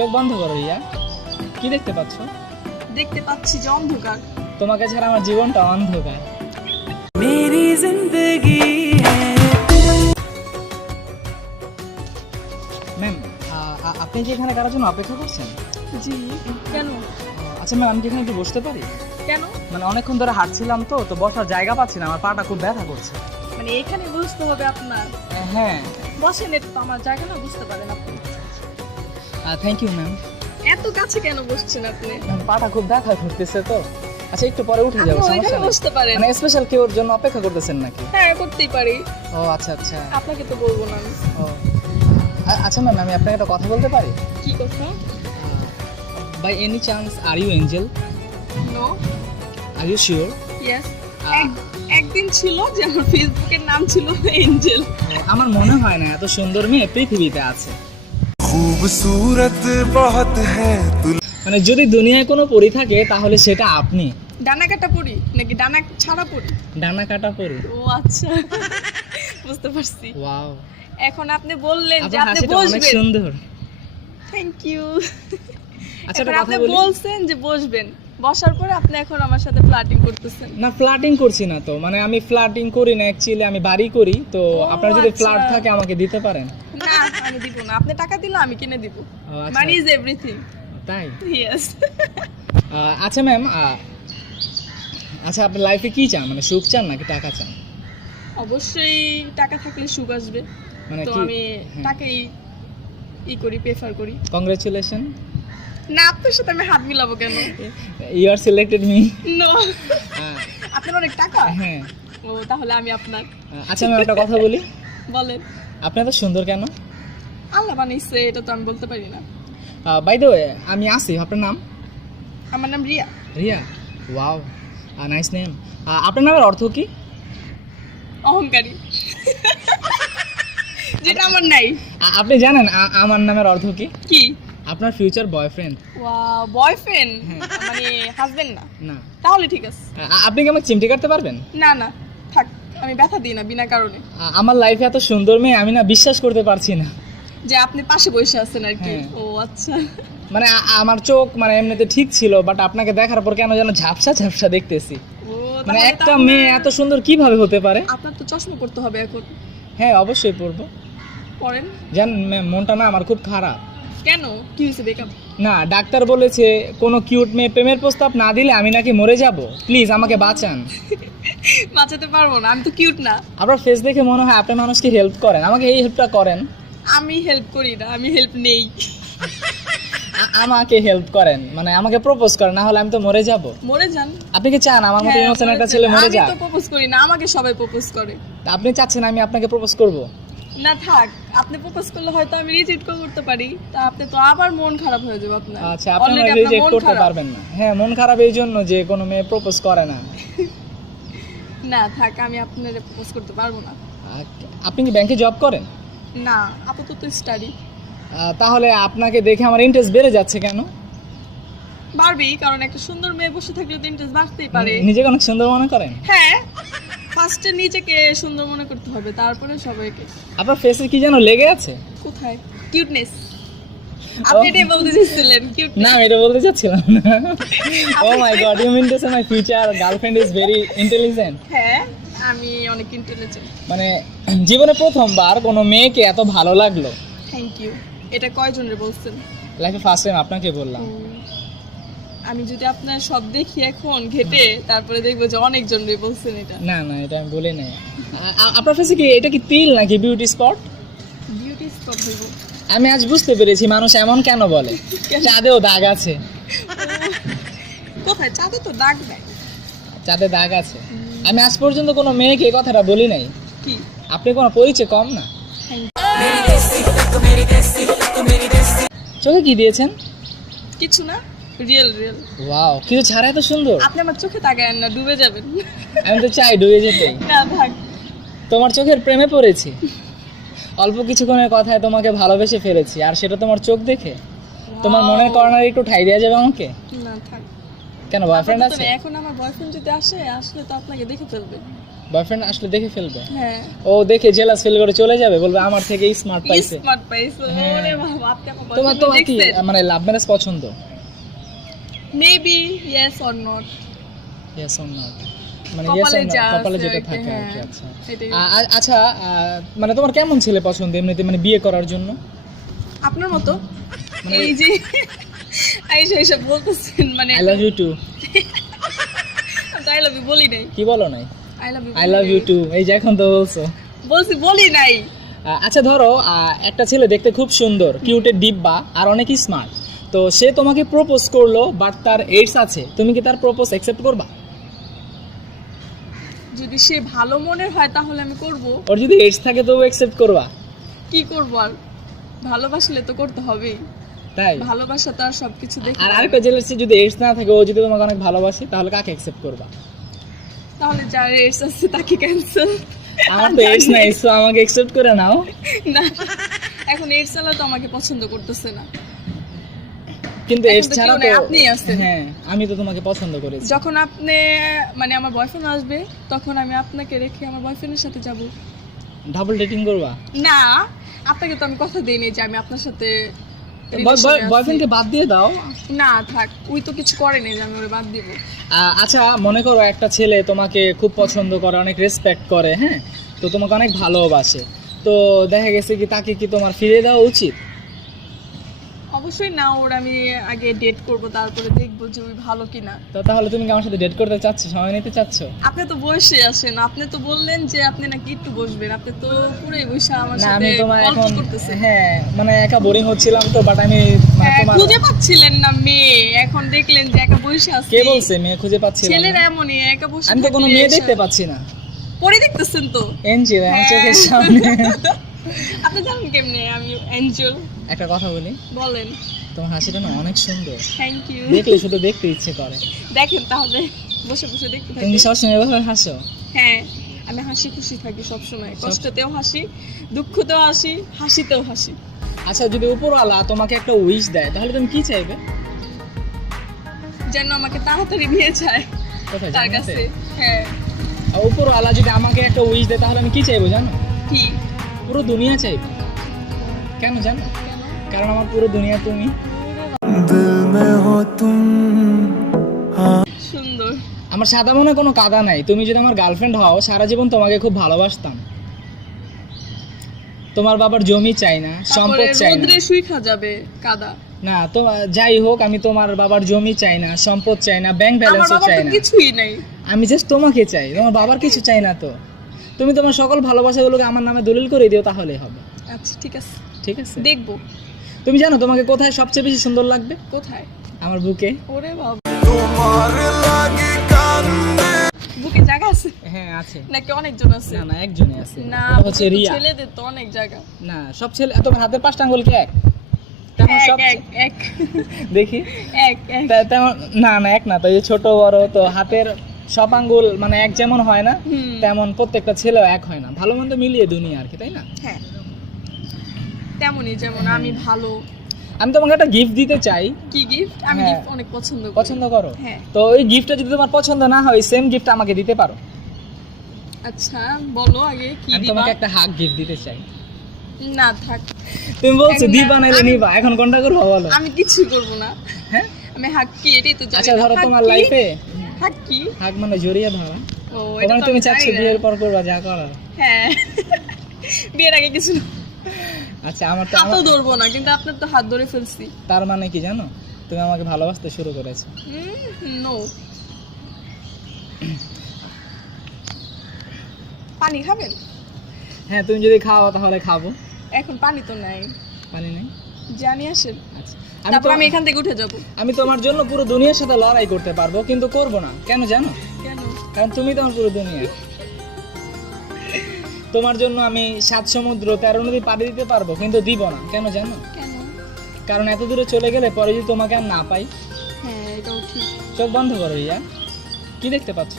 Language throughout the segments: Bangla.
চোখ বন্ধ করো রিয়া। কি দেখতে পাচ্ছ? দেখতে পাচ্ছি যে অন্ধকার। তোমাকে ছাড়া আমার জীবনটা অন্ধকার। मेरी जिंदगी है। ম্যাম, আপনি কি এখানে কারোর জন্য অপেক্ষা করছেন? জি। কেন? আচ্ছা ম্যাম, আমি কি এখানে একটু বসতে পারি? কেন? মানে অনেকক্ষণ ধরে হাঁটছিলাম তো বসার জায়গা পাচ্ছি না, আমার পাটা খুব ব্যথা করছে। মানে এখানে বসতে হবে আপনার? হ্যাঁ। বসেন একটু, আমার জায়গা না বুঝতে পারেন আপনি। Thank you ma'am. এত কাছে কেন বসছেন আপনি? পাটা খুব ব্যথা করতেছে তো। আচ্ছা একটু পরে উঠে যাবো, আপনি সমস্যা এখানে নেই। বসতে পারেন। মানে স্পেশাল কেউ ওর জন্য অপেক্ষা করতেছেন নাকি? হ্যাঁ, করতেই পারি। ও আচ্ছা আচ্ছা। আপনাকে তো বলবো না আমি। ও আচ্ছা ম্যাম, আমি আপনাকে একটা কথা বলতে পারি? কি কথা? By any chance are you angel? No. Are you sure? Yes. একদিন ছিল যে আমার ফেসবুকের নাম ছিল এঞ্জেল। আমার মনে হয় না এত সুন্দর মেয়ে পৃথিবীতে আছে। खूबसूरत बहुत है तू। মানে যদি দুনিয়ায় কোনো পরী থাকে তাহলে সেটা আপনি। ডানা কাটা পড়ি নাকি ডানা ছাড়া পড়ি? ডানা কাটা পরী। ও আচ্ছা, বুঝতে পারছি। ওয়াও, এখন আপনি বললেন যে আপনার আপনি হাসিটা অনেক বসবেন। সুন্দর। Thank you. আচ্ছা এখন একটা আপনি কথা বলি। বলছেন যে বসবেন, বসার পরে আপনি এখন আমার সাথে ফ্লার্টিং করতেছেন। না ফ্লার্টিং করছি না তো, মানে আমি ফ্লার্টিং করি না, অ্যাকচুয়ালি আমি বাড়ি করি তো। ও, আপনার যদি আচ্ছা। ফ্লার্ট থাকে আমাকে দিতে পারেন। না, আমি দিব না। আপনি টাকা দিলে আমি কিনে দিব। ও, আচ্ছা। Money is everything. তাই? ইয়েস। আচ্ছা ম্যাম, আচ্ছা আপনি লাইফে কি চান, মানে সুখ চান নাকি টাকা চান? অবশ্যই টাকা থাকলে সুখ আসবে, মানে তো কি? আমি টাকাই করি, প্রেফার করি। কংগ্রেচুলেশন। না, আপনার সাথে আমি হাত মিলাবো কেন? You are selected me. No. আপনার অনেক টাকা? হ্যাঁ। ও, তাহলে আমি আপনার। আচ্ছা ম্যাম, একটা কথা বলি। বলেন। আপনি এত সুন্দর কেন? আল্লাহ বানাইছে, এটা তো আমি বলতে পারি না। বাই দ্য ওয়ে, আমি আসি। আপনার নাম? আমার নাম Riya. Riya. Wow, nice name. আপনার নামের অর্থ কি? অহংকারী। যেটা আমার নাই। আপনি জানেন আমার নামের অর্থ কি? কি? আপনার ফিউচার বয়ফ্রেন্ড। ওয়াও, বয়ফ্রেন্ড মানে হাজবেন্ড না? না। তাহলে ঠিক আছে। আপনি কি আমাকে চিমটি কাটতে পারবেন? না না, থাক, আমি ব্যথা দিই না বিনা কারণে। আমার লাইফে এত সুন্দর মেয়ে আমি না বিশ্বাস করতে পারছি না। যে আপনি পাশে বসে আছেন আর কি। হ্যাঁ। ও আচ্ছা। মানে আমার চোখ মানে এমনিতে ঠিক ছিল, বাট আপনাকে দেখার পর কেন যেন ঝাপসা ঝাপসা দেখতেছি। ও, মানে তাহলে একটা তো আপনার- মেয়ে এত সুন্দর কিভাবে হতে পারে? আপনার তো চশমা পড়তে হবে এখন। হ্যাঁ অবশ্যই পড়বো। পড়েন। জান ম্যাম, মনটা না আমার খুব খারাপ। কেন? কি হয়েছে বেকআপ? না, ডাক্তার বলেছে কোনো কিউট মেয়ে প্রেমের প্রস্তাব না দিলে আমি নাকি মরে যাব। প্লিজ আমাকে বাঁচান। বাঁচাতে পারবো না, আমি তো কিউট না। আপনার ফেস দেখে মনে হয় আপনি মানুষকে হেল্প করেন, আমাকে এই হেল্পটা করেন। আমি হেল্প করি না, আমি হেল্প নেই। আমাকে হেল্প করেন, মানে আমাকে প্রপোজ করেন, না হলে আমি তো মরে যাব। মরে যান। আপনি কি চান আমার মতো হ্যাঁ, ইনোসেন্ট মরে একটা যান। ছেলে মরে আমি যাক? তো প্রপোজ করি না, আমাকে সবাই প্রপোজ করে। তা আপনি চাচ্ছেন আমি আপনাকে প্রপোজ করব? না থাক, আপনি প্রপোজ করলে হয়তো আমি রিজেক্ট করতে পারি, তা আপনি তো আবার মন খারাপ হয়ে যাবে আপনার। আচ্ছা, আপনি Already রিজেক্ট মন করতে খারাপ। পারবেন না? হ্যাঁ, মন খারাপ এই জন্য যে কোনো মেয়ে প্রপোজ করে না। না থাক, আমি আপনার প্রপোজ করতে পারবো না। আপনি কি ব্যাংকে জব করেন? না, আপাতত স্টাডি। তাহলে আপনাকে দেখে আমার ইন্টারেস্ট বেড়ে যাচ্ছে কেন? পারবেই, কারণ একটা সুন্দর মেয়ে বসে থাকলে তো ইন্টারেস্ট বাড়তেই পারে। নিজেকে অনেক সুন্দর মনে করেন? হ্যাঁ, ফার্স্টে নিজেকে সুন্দর মনে করতে হবে, তারপরে সবাইকে। আপনার ফেসে কি যেন লেগে আছে? কোথায়? কিউটনেস। আপনি এটাই বলতে চাইছিলেন, কিউট। না, আমি এটা বলতে চাচ্ছিলাম না। Oh my God, you mean to say my future girlfriend is very intelligent? হ্যাঁ, আমি অনেক ইন্টেলিজেন্ট। মানে জীবনে প্রথমবার কোনো মেয়েকে এত ভালো লাগলো। Thank you. এটা কয়জনের বলছেন? লাইফে ফার্স্ট টাইম আপনাকে বললাম। আমি যদি আপনার সব দেখি এখন ঘেটে, তারপরে দেখবো যে অনেকজনই বলছেন এটা। না না, এটা আমি বলি নাই। আপনার ফেসে কি এটা কি তিল নাকি বিউটি স্পট? বিউটি স্পট হইব। আমি আজ বুঝতে পেরেছি মানুষ এমন কেন বলে। চাঁদেও দাগ আছে। কোথায়? চাঁদে তো দাগ নাই। চাঁদে দাগ আছে। আমি আজ পর্যন্ত কোনো মেয়েকে এই কথাটা বলি নাই। কি? আপনি কোনো পরিচয় কম না। চোখে কি দিয়েছেন? কিছু না, রিয়েল রিয়েল। ওয়াও, কিছু ছাড়া এত সুন্দর। আপনি আমার চোখে তাকায়েন না, ডুবে যাবেন। আমি তো চাই ডুবে যেতে। না থাক। তোমার চোখের প্রেমে পড়েছি। অল্প কিছুক্ষণের কথায় তোমাকে ভালোবেসে ফেলেছি, আর সেটা তোমার চোখ দেখে। তোমার মনের কর্নারে একটু ঠাই দেওয়া যাবে আমাকে? না থাক। কেন, বয়ফ্রেন্ড আপাতত আছে? না, এখন আমার বয়ফ্রেন্ড যদি আসলে তো আপনাকে দেখে ফেলবে। বয়ফ্রেন্ড আসলে দেখে ফেলবে, হ্যাঁ ও দেখে জেলাস ফিল করে চলে যাবে, বলবে আমার থেকে স্মার্ট পাইছে। স্মার্ট পাইছো, হ্যাঁ। ওরে বাবা, আপনি আমার তোমার boyfriend তোমার কি দেখছেন? মানে লাভ ম্যারেজ পছন্দ? Maybe yes or not, yes or not, মানে কপালে yes or no, যা কপালে আছে যেটা আর কি, থাকে আর কি। হ্যাঁ, আচ্ছা এটাই। আচ্ছা মানে তোমার কেমন ছেলে পছন্দ এমনিতে, মানে বিয়ে করার জন্য? আপনার মতো মানে- এই যে আইসা আইসা বলতেছেন, মানে I love you too, I love you বলি নাই, কি বলো নাই? I love you I love you too, এই যে এখন তো বলছো। বলছি, বলি নাই। আচ্ছা ধরো একটা ছেলে দেখতে খুব সুন্দর, কিউটের ডিব্বা আর অনেকই স্মার্ট, তো সে তোমাকে প্রপোজ করলো বাট তার এইডস আছে, তুমি কি তার প্রপোজ অ্যাকসেপ্ট করবা? যদি সে ভালো মনের হয় তাহলে আমি করব, ওর যদি এইডস থাকে তো অ্যাকসেপ্ট করবা? কি করব আর, ভালোবাসলে তো করতে হবেই, তাই? ভালোবাসা তো আর সবকিছু দেখে আর না। আরেকটা জেলাসি, যদি এইডস না থাকে, ও যদি তোমাকে অনেক ভালোবাসে, তাহলে কাকে অ্যাকসেপ্ট করবা? তাহলে যার এডস আছে তাকে ক্যান্সেল। আমার তো এইডস নাই, সো আমাকে অ্যাকসেপ্ট করে নাও। না, এখন এডস আলা তো আমাকে পছন্দ করতেছে না, কিন্তু এখন এইডস তো ছাড়া কেউ তো নেই, আপনিই আছেন। হ্যাঁ, আমি তো তোমাকে পছন্দ করেছি। যখন আপনি মানে আমার বয়ফ্রেন্ড আসবে তখন আমি আপনাকে রেখে আমার বয়ফ্রেন্ডের সাথে যাব। ডাবল ডেটিং করবা? না, আপনাকে তো আমি কথা দেইনি যে আমি আপনার সাথে relation এ আছি। বয়ফ্রেন্ডকে বাদ দিয়ে দাও। না থাক, ওই তো কিছু করেনি যে আমি ওরে বাদ দিব। আচ্ছা মনে করো একটা ছেলে তোমাকে খুব পছন্দ করে, অনেক রেসপেক্ট করে, হ্যাঁ, তো তোমাকে অনেক ভালোবাসে, তো দেখা গেছে কি তাকে কি তোমার ফিরে দেওয়া উচিত? অবশ্যই না, ওর আমি আগে ডেট করব, তারপরে দেখবো যে ওই ভালো কিনা। তো তাহলে তুমি কি আমার সাথে ডেট করতে চাচ্ছ, সময় নিতে চাচ্ছ? আপনি তো বসে আছেন, আপনি তো বললেন যে আপনি নাকি একটু বসবেন, আপনি তো পুরোই বসে আমার না সাথে আমি তোমার গল্প এখন করতেছেন। হ্যাঁ মানে একা বোরিং হচ্ছিলাম তো, বাট আমি মানে হ্যাঁ, তোমার, খুঁজে পাচ্ছিলেন না মেয়ে, এখন দেখলেন যে একা বসে আছে। কে বলছে মেয়ে খুঁজে পাচ্ছি না? ছেলেরা এমনই, একা বসে আমি তো কোনো থাকলে মেয়ে এসব- দেখতে পাচ্ছি না। পরে দেখতেছেন তো। এনজিও আমার হ্যাঁ। চোখের সামনে। আপনি জানেন কেমনে আমি এঞ্জেল? একটা কথা বলি, বলেন। তোমার হাসিটা না অনেক সুন্দর, থ্যাংক ইউ। দেখলে শুধু দেখতে ইচ্ছে করে। দেখেন তাহলে, বসে বসে দেখতে তুমি থাকি। কি সবসময় এভাবে হাসো? হ্যাঁ, আমি হাসি খুশি থাকি সব সময়, কষ্টতেও হাসি, দুঃখতেও হাসি, হাসিতেও হাসি। আচ্ছা যদি উপরওয়ালা তোমাকে একটা উইশ দেয় তাহলে তুমি কি চাইবে? যেন আমাকে তাড়াতাড়ি নিয়ে যায় কোথায় তার জান্নাতে? কাছে। হ্যাঁ। আর উপরওয়ালা যদি আমাকে একটা উইশ দেয় তাহলে আমি কি চাইবো জানো? কি? পুরো দুনিয়া চাইবো। কেন জানো? কারণ আমার পুরো দুনিয়া তুমি। दिल में हो तुम সুন্দর। আমার সাদা মনে কোনো কাদা নাই, তুমি যদি আমার গার্লফ্রেন্ড হও সারা জীবন তোমাকে খুব ভালোবাসতাম। তোমার বাবার জমি চাই না, তারপরে সম্পদ চাই না, রোদ্রে শুইখা যাবে কাদা। না তো যাই হোক, আমি তোমার বাবার জমি চাই না, সম্পদ চাই না, ব্যাংক আমার ব্যালেন্সও বাবার চাই তো না, কিছুই নাই। আমি জাস্ট তোমাকে চাই, তোমার বাবার কিছু চাই না। তো তুমি তোমার সকল ভালোবাসাগুলোকে আমার নামে দলিল করে দিও তাহলেই হবে। আচ্ছা ঠিক আছে, ঠিক আছে? দেখবো। তুমি জানো তোমাকে কোথায় সবচেয়ে বেশি সুন্দর লাগবে? কোথায়? আমার বুকে। ওরে বাবা, तुम्हारे लागे कांदे বুকে জায়গা আছে হ্যাঁ আছে। নাকি অনেকজন আছে? না না একজনই আছে, না, ওটা হচ্ছে বুকে তো রিয়া। ছেলেদের তো অনেক জায়গা। না সব ছেলে, তোমার হাতের 5টা আঙ্গুল কি এক? তেমন এক সব এক এক দেখি। এক এক। তেমন না না এক না তো, এই যে ছোট বড় তো হাতের সব আঙ্গুল মানে এক যেমন হয় না, হুম। তেমন প্রত্যেকটা ছেলেও এক হয় না, ভালো মন্দ মিলিয়ে দুনিয়া আর কি, তাই না? হ্যাঁ, তেমনই যেমন আমি ভালো। আমি তোমাকে একটা গিফট দিতে চাই। কি গিফট? আমি হ্যাঁ। গিফট অনেক পছন্দ করি। পছন্দ করো? হ্যাঁ। তো ওই গিফটটা যদি তোমার পছন্দ না হয়, সেম গিফট আমাকে দিতে পারো। আচ্ছা বলো আগে কি আমি দিবা? তোমাকে একটা হাগ গিফট দিতে চাই। না থাক, তুমি বলছো এখন দিবা না, নাইলে নিবা, এখন কোনটা করবো বলো? আমি কিছু করব না। হ্যাঁ আমি হাক কি এটাই তো জানি আচ্ছা না। ধরো হাক তোমার কি? লাইফে হাক কি? হাগ মানে জড়িয়ে ধরা, ও এটা ওখানে তো তুমি আমি চাচ্ছ জানি না। বিয়ের পর করবা যা করার। হ্যাঁ, বিয়ের আগে কিছু না। আচ্ছা আমার তো হাতও ধরবো না, কিন্তু আপনার তো হাত ধরে ফেলছি। তার মানে কি জানো, তুমি আমাকে ভালোবাসতে শুরু করেছো। নো। পানি খাবেন? হ্যাঁ তুমি যদি খাও তাহলে খাবো। এখন পানি তো নাই, পানি নেই? জানি আসেন। আচ্ছা তারপর আমি এখান থেকে উঠে যাব। আমি তোমার জন্য পুরো দুনিয়ার সাথে লড়াই করতে পারবো, কিন্তু করব না। কেন জানো? কেন? কারণ তুমি তোমার পুরো দুনিয়া। তোমার জন্য আমি 7 সমুদ্র 13 নদী পাড়ি দিতে পারবো, কিন্তু দিব না। কেন জানো? কেন? কারণ এত দূরে চলে গেলে পরে যদি তোমাকে আর না পাই। হ্যাঁ এটাও ঠিক। চোখ বন্ধ করো রিয়া, কি দেখতে পাচ্ছ?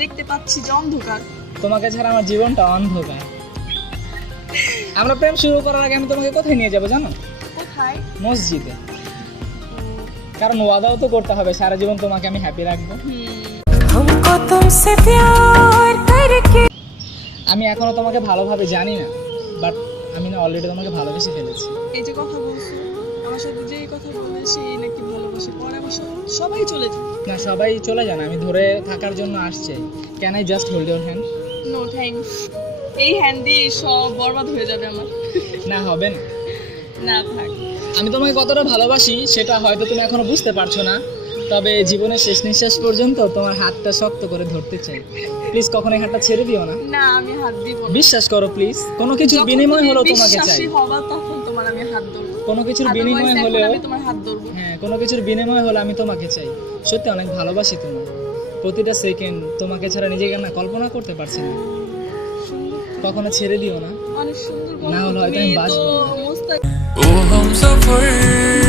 দেখতে পাচ্ছি যে অন্ধকার। তোমাকে ছাড়া আমার জীবনটা অন্ধকার। আমরা প্রেম শুরু করার আগে আমি তোমাকে কোথায় নিয়ে যাবো জানো? কোথায়? মসজিদে। কারণ ওয়াদাও তো করতে হবে সারা জীবন তোমাকে আমি হ্যাপি রাখবো। হুম। हमको तुमसे प्यार আমি এখনো তোমাকে ভালোভাবে জানি না, বাট আমি না অলরেডি তোমাকে ভালোবেসে ফেলেছি। এই যে কথা বলছো, আমার সাথে যেই কথা বলে সেই নাকি ভালোবাসে, পরে আমার সবাই চলে যায়। না, সবাই চলে যান, আমি ধরে থাকার জন্য আসছে। Can I just hold your hand? No thanks, এই হ্যান্ড দিয়ে সব বরবাদ হয়ে যাবে আমার। না, হবে না। না থাক। আমি তোমাকে কতটা ভালোবাসি সেটা হয়তো তুমি এখনো বুঝতে পারছো না, তবে জীবনের শেষ নিঃশ্বাস পর্যন্ত তোমার হাতটা শক্ত করে ধরতে চাই। প্লিজ কখনো এই হাতটা ছেড়ে দিও না। না, আমি হাত দিব না। বিশ্বাস করো প্লিজ, কোনো কিছুর যখন বিনিময় তুমি হলেও তোমাকে চাই। বিশ্বাসী হবা তখন তোমার আমি হাত ধরবো। কোনো কিছুর Otherwise বিনিময় এখন হলেও, আমি তোমার হাত ধরবো। হ্যাঁ, কোনো কিছুর বিনিময় হলে আমি তোমাকে চাই। সত্যি অনেক ভালোবাসি তোমার, প্রতিটা সেকেন্ড তোমাকে ছাড়া নিজেকে না কল্পনা করতে পারছি না। কখনো ছেড়ে দিও না, অনেক সুন্দর না হলে হয়তো তুমি আমি তো বাঁচবো না। মুস্তাক। ओ हम सफर